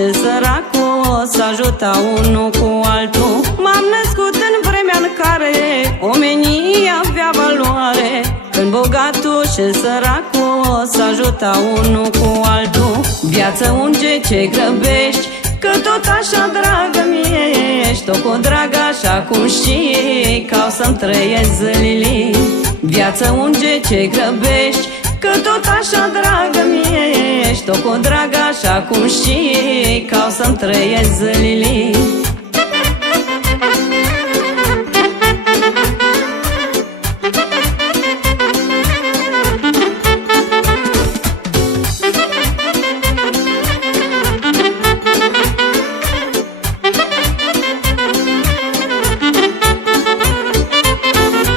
și săracul s-a ajutat unul cu altul. M-am născut în vremea în care omenia avea valoare, când bogatul și săracul s-a ajutat unul cu altul. Viață unge ce grăbești, că tot așa dragă mie ești, tot cu drag așa cum știi, ca o să-mi trăiesc zilele. Viață unge ce grăbești, că tot așa dragă mie ești, tot cu drag așa cum știi, ca o să-mi trăiesc zilele.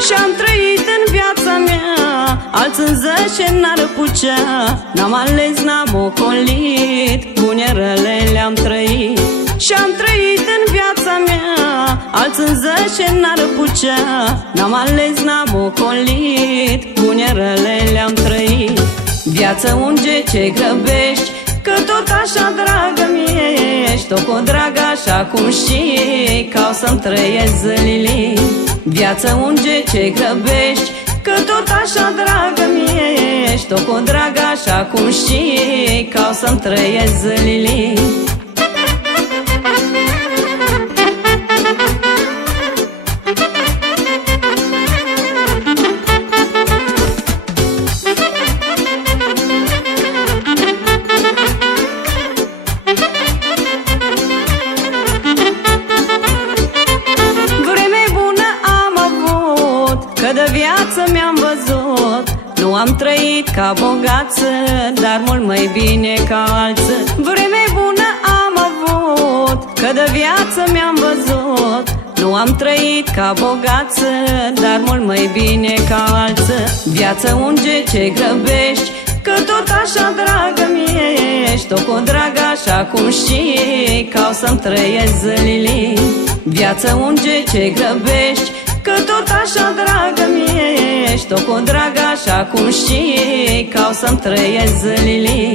Și-am trăit în viața mea alți în zece n-ar pucea, n-am ales, n-am ocolit, bune rele le-am trăit. Și-am trăit în viața mea alți în zece n-ar pucea, n-am ales, n-am ocolit, bune rele le-am trăit. Viață unge ce grăbești, că tot așa dragă mie ești, tot cu drag așa cum știi, ca o să-mi trăiesc zilele. Viață unge ce grăbești, că tot așa dragă mie ești, tot cu drag așa cum știi, ca o să-mi trăiesc zilele. Că de viață mi-am văzut, nu am trăit ca bogață, dar mult mai bine ca alții. Vreme bună am avut, că de viață mi-am văzut, nu am trăit ca bogață, dar mult mai bine ca alții. Viață unge ce grăbești, că tot așa dragă mie ești, tot cu drag așa cum știi, ca o să-mi trăiesc zilele. Viață unge ce grăbești, că tot așa dragă mie ești, tot cu drag așa cum știi, ca o să-mi trăiesc zilele.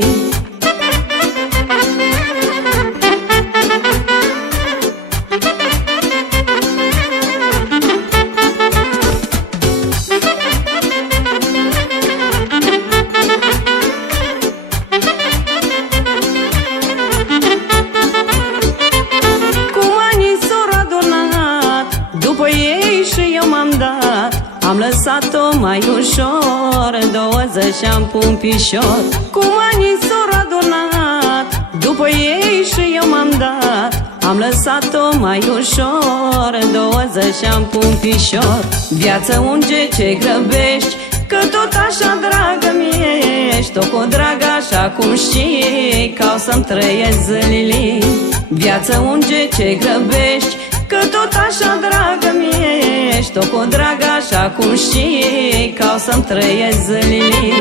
Cum anii s-au adunat după ei și eu m-am dat, am lăsat-o mai ușor, 20 și-am pun pișor. Cum anii s-au adunat după ei și eu m-am dat, am lăsat-o mai ușor, 20 și-am pun pișor. Viață unge ce grăbești, că tot așa dragă mie ești, tot cu drag așa cum știi, ca o să-mi trăiesc zilele. Viață unge ce grăbești, că tot așa dragă mie ești, tot cu drag așa cum știi, ca o să-mi trăiesc zilele.